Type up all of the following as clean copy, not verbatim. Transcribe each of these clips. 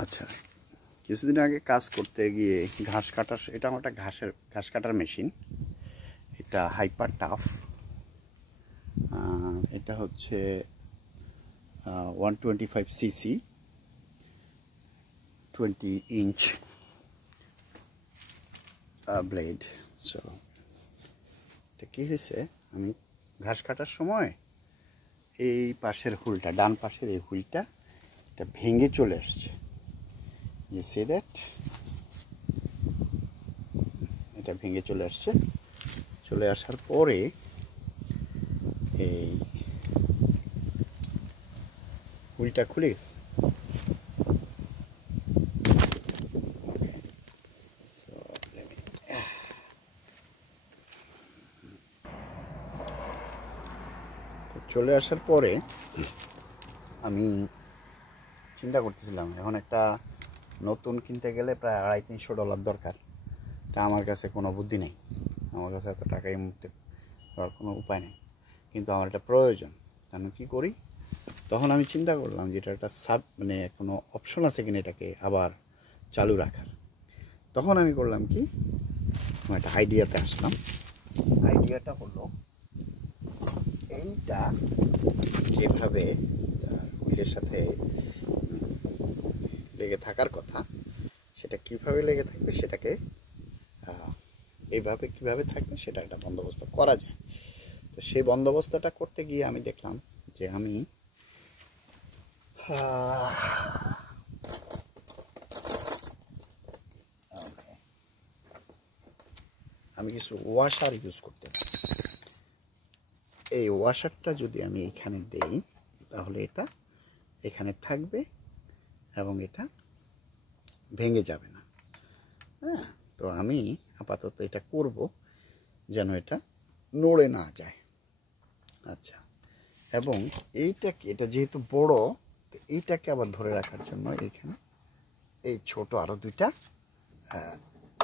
আচ্ছা, কিছুদিন আগে কাজ করতে গিয়ে ঘাস কাটার, এটা আমার একটা ঘাস কাটার মেশিন। এটা হাইপার টাফ। এটা হচ্ছে 125 সিসি 20 ইঞ্চ ব্লেড। সো এটা কী হয়েছে, আমি ঘাস কাটার সময় এই পাশের হুলটা, ডান পাশের এই হুলটা এটা ভেঙে চলে আসছে। You see that? এটা ভেঙে চলে আসছে। চলে আসার পরে এই হুইলটা খুলে গেছে। চলে আসার পরে আমি চিন্তা করতেছিলাম, এখন একটা নতুন কিনতে গেলে প্রায় $250-300 দরকার। তা আমার কাছে কোনো বুদ্ধি নেই, আমার কাছে এত টাকা এই মুহূর্তে দেওয়ার কোনো উপায় নেই, কিন্তু আমার এটা প্রয়োজন। আমি কী করি, তখন আমি চিন্তা করলাম যে এটা একটা মানে কোনো অপশন আছে কিনা এটাকে আবার চালু রাখার। তখন আমি করলাম কি, আমি একটা আইডিয়াতে আসলাম। আইডিয়াটা হলো এইটা যেভাবে হুইলের সাথে লেগে থাকার কথা, সেটা কিভাবে লেগে থাকবে, সেটাকে এইভাবে কিভাবে থাকবে সেটা একটা বন্দোবস্ত করা যায়। তো সেই বন্দোবস্তটা করতে গিয়ে আমি দেখলাম যে আমি কিছু ওয়াশার ইউজ করতে পারি। এই ওয়াশারটা যদি আমি এখানে দেই তাহলে এটা এখানে থাকবে এবং এটা ভেঙে যাবে না। হ্যাঁ, তো আমি আপাতত এটা করব যেন এটা নড়ে না যায়। আচ্ছা, এবং এটা যেহেতু বড়, তো এইটাকে আবার ধরে রাখার জন্য এইখানে এই ছোট আরও দুইটা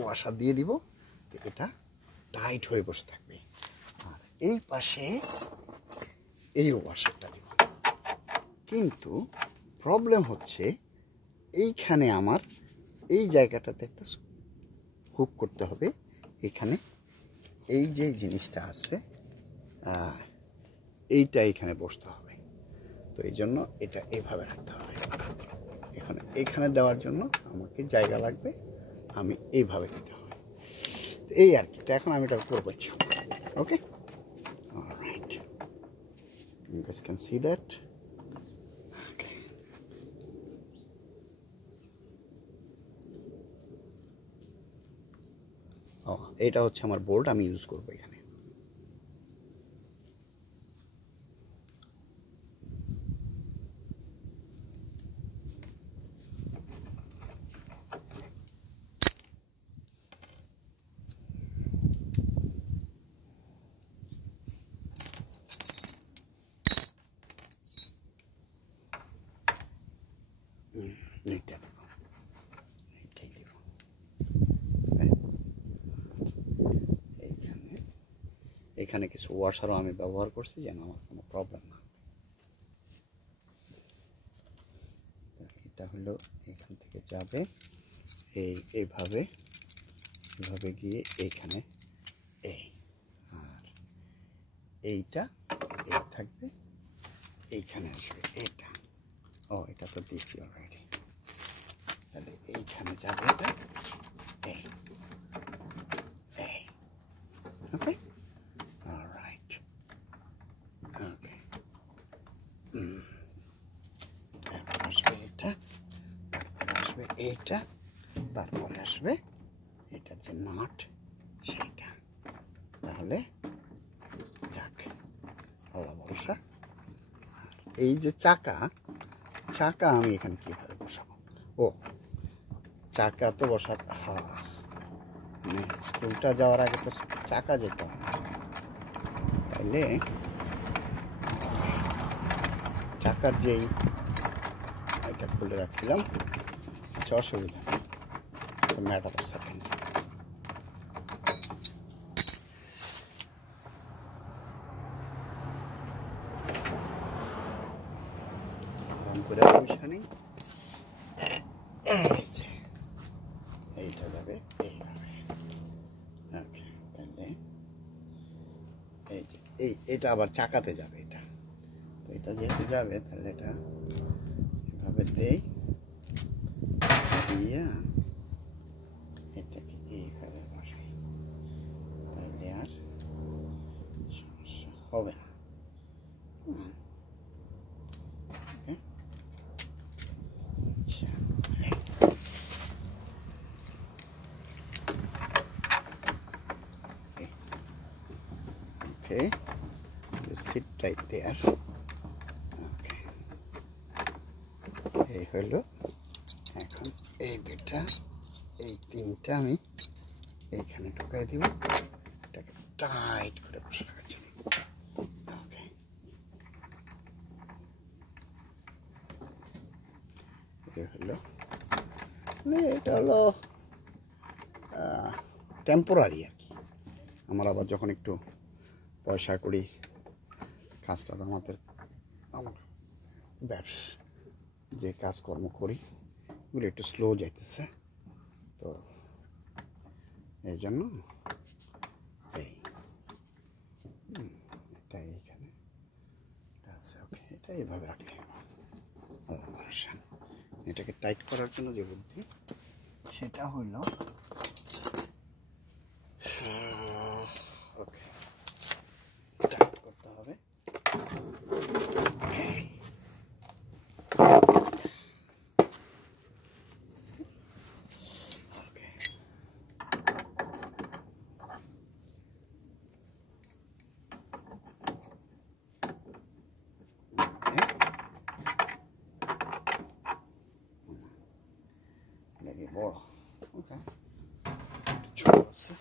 ওয়াশার দিয়ে দিব। এটা টাইট হয়ে বসে থাকবে। আর এই পাশে এই ওয়াশারটা দিব। কিন্তু প্রবলেম হচ্ছে এইখানে আমার এই জায়গাটাতে একটা হুক করতে হবে। এখানে এই যে জিনিসটা আছে এইটা এখানে বসতে হবে। তো এই জন্য এটা এভাবে রাখতে হবে। এখানে দেওয়ার জন্য আমাকে জায়গা লাগবে, আমি এইভাবে দিতে হবে। এই আর কি। তো এখন আমি এটা করবো। ওকে, alright, you guys can see that. Okay. এটা হচ্ছে আমার বোল্ট, আমি ইউজ করবো এখানে। এখানে কিছু ওয়াশারও আমি ব্যবহার করছি যেন আমার কোনো প্রবলেম না। এটা হলো এখান থেকে যাবে এইভাবে গিয়ে এইখানে আর এইটা থাকবে, এইখানে আসবে এইটা। এটা তো দিয়েছি অলরেডি। তাহলে এইখানে যাবে এটা, ওকে, অলরাইট, ওকে। তারপর আসবে এটা, তারপরে আসবে এইটা, তারপরে আসবে এটার যে নাট সেইটা। তাহলে যাক, আল্লাহ ভরসা। আর এই যে চাকা আমি এখানে কীভাবে বসাবো? চাকা তো মানে স্কুলটা যাওয়ার আগে তো চাকা যেত, তাহলে চাকার যেই এটা খুলে রাখছিলাম, কিছু অসুবিধা নেই। Matter of second. করে পয়সা নেই, এই যে এইটা যাবে এইভাবে। ওকে, তাহলে এই যে এটা আবার চাকাতে যাবে। এটা তো এটা যেহেতু যাবে তাহলে এটা এভাবে দেই, দিয়া এটাকে এইভাবে বসাই, তাহলে আর সমস্যা হবে না। Okay, you sit right there. Okay, এই হলো। এখন এই দুটা এই তিনটা আমি এইখানে ঢুকাই দিব, এটাকে টাইট করে বসে রাখার জন্য। ওকে, এই হলো, এটা হলো টেম্পোরারি আর কি। আমার আবার যখন একটু পয়সা করি, কাজটা আমাদের আমার ব্যবসা যে কাজকর্ম করি এগুলো একটু স্লো যাইতেছে, তো এই জন্য এটা এইখানে আছে। ওকে, এটা এইভাবে রাখলে এটাকে টাইট করার জন্য যে বুদ্ধি সেটা হইল, ওকে, টাইট করতে হবে। বড়, ওকে, ছোট আছে।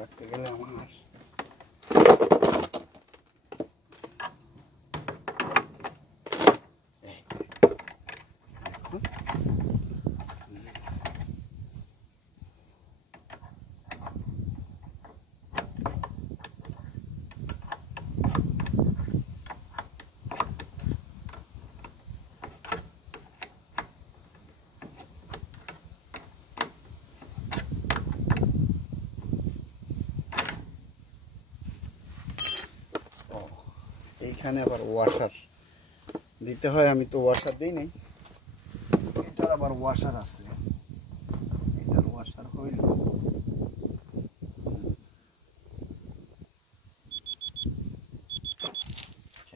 রাখতে গেলে আমার এইখানে আবার ওয়াশার দিতে হয়। আমি তো ওয়াশার দিই নাই, এটার আবার ওয়াশার আছে। এটার ওয়াশার হইল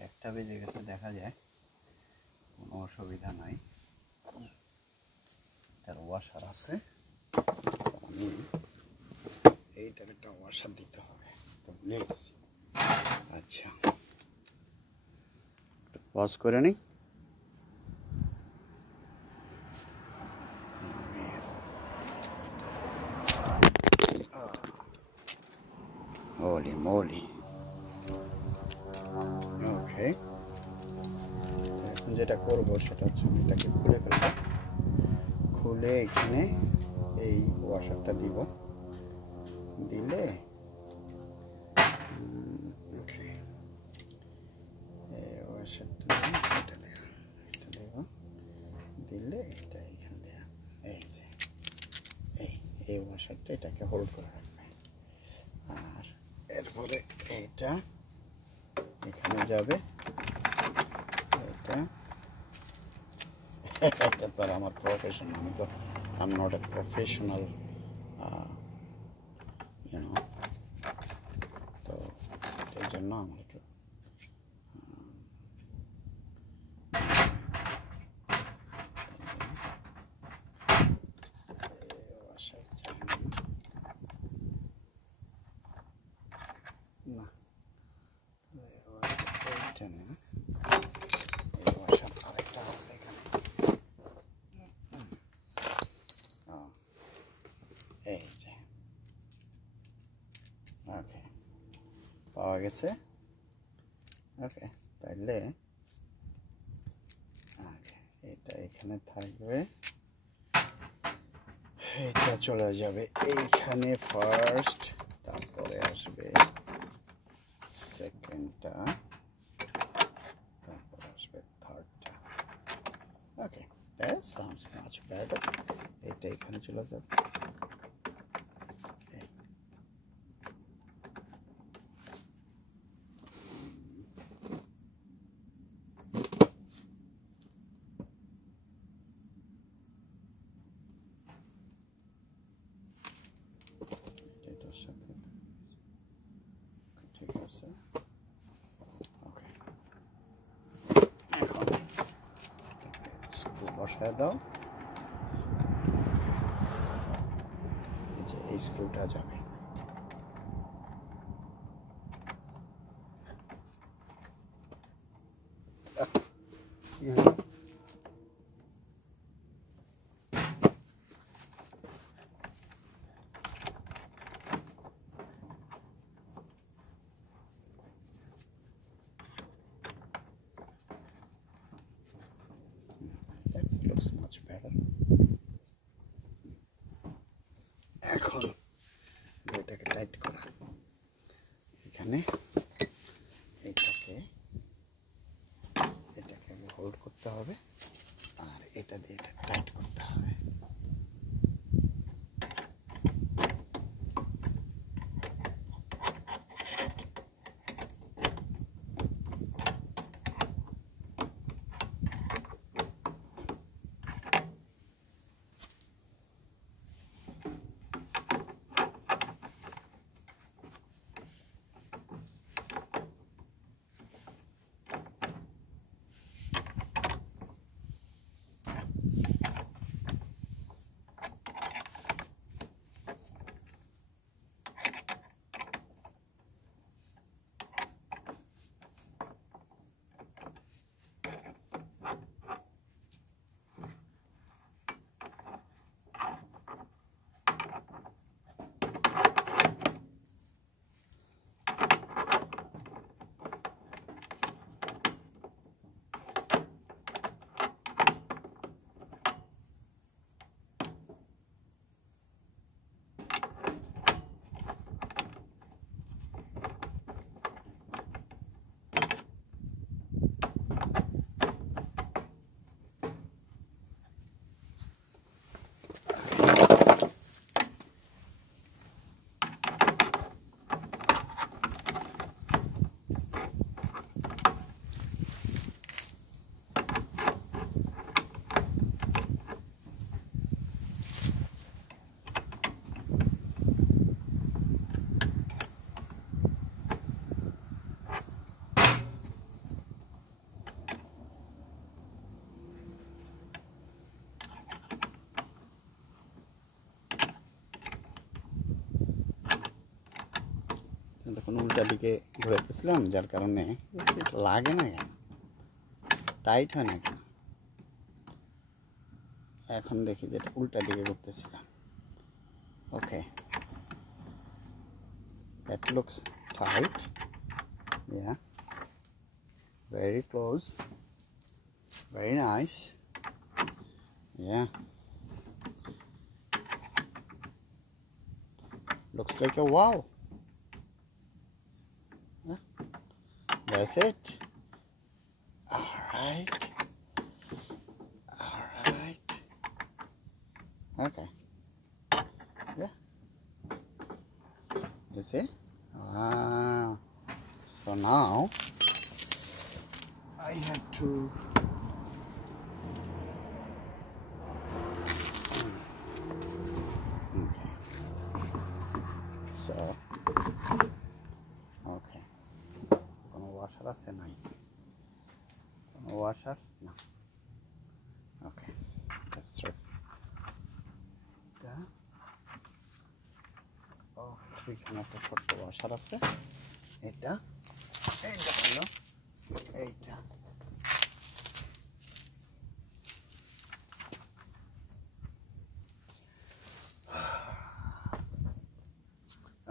একটা বেজে গেছে, দেখা যায়, কোনো অসুবিধা নাই। এটার ওয়াশার আছে, আমি এইটার একটা ওয়াশার দিতে হবে, তো ভুলে গেছি। আচ্ছা, পজ করে নিই। Holy moly. ওকে, এখন যেটা করবো সেটা হচ্ছে আমি এটাকে খুলে ফেলবো, খুলে এখানে এই ওয়াশারটা দিব, দিলে ওকে, এই ওয়াশারটা এটা দেব, দিলে এটা এখানে দেয়া, এই যে এই ওয়াশারটা এটাকে হোল্ড করে রাখবে। আর এরপরে এটা এখানে যাবে, এটা তো আর আমার প্রফেশন, আমি তো I am not a professional, you know, তো এই জন্য আমার একটু না, এইটা না, এই পাওয়া গেছে। ওকে, তাইলে এটা এখানে থাকবে, এটা চলে যাবে এইখানে ফার্স্ট, তারপরে আসবে সেকেন্ডটা, তারপরে আসবে থার্ডটা। ওকে, দ্যাট সাউন্ডস মাচ বেটার। এটা এখানে চলে যাবে, এটার সাথে ঠিক আছে। ওকে, এখন স্ক্রু বসায় দাও। এই স্ক্রুটা যাবে, looks much better. এখন এটাকে টাইট করা, এখানে এটাকে হোল্ড করতে হবে আর এটা দিয়ে এটা টাইট করতে হবে। দেখুন উল্টা দিকে ঘুরাইতেছিলাম, যার কারণে লাগে না কেন, টাইট হয় না কেন। এখন দেখি যেটা উল্টা দিকে করতেছিলাম। ওকে, that looks tight, yeah, very close, very nice, yeah, looks like a wow. That's it. All right. Okay. Yeah. You see? Wow. So now I have to okay. So okay. কোনো ওয়াশার আছে নাই? কোনো washer না। Okay. That's right. এখানে একটা ছোট্ট washer আছে, এইটা হলো এইটা।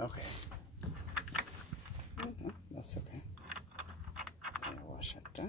Okay. এটা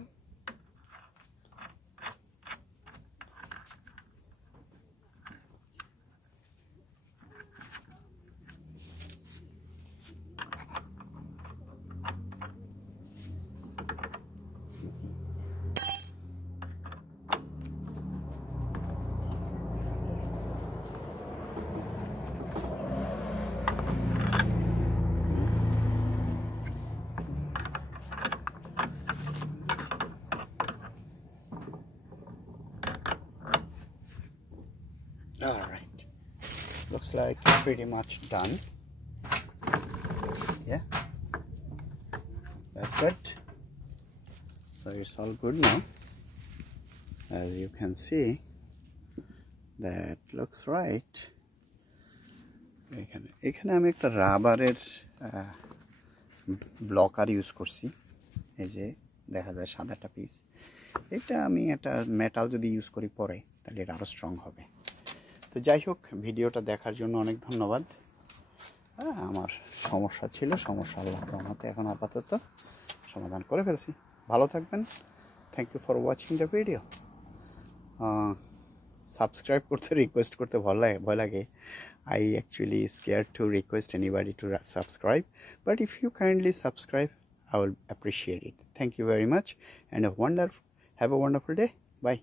all right, looks like pretty much done. Yeah, that's good. So it's all good now. As you can see, that looks right. এখানে আমি একটা রাবারের ব্লকার ইউজ করছি। এই যে দেখা যায় সাদাটা পিস, এটা আমি একটা মেটাল যদি ইউজ করি পরে তাহলে এটা আরও স্ট্রং হবে। তো যাই হোক, ভিডিওটা দেখার জন্য অনেক ধন্যবাদ। আমার সমস্যা ছিল, সমস্যা আল্লাহর রহমতে এখন আপাতত সমাধান করে ফেলছি। ভালো থাকবেন। Thank you for watching the video. Subscribe করতে রিকোয়েস্ট করতে ভয় লাগে। I actually scared to request anybody to subscribe, but if you kindly subscribe, I will appreciate it. Thank you very much, and have a wonderful day. Bye.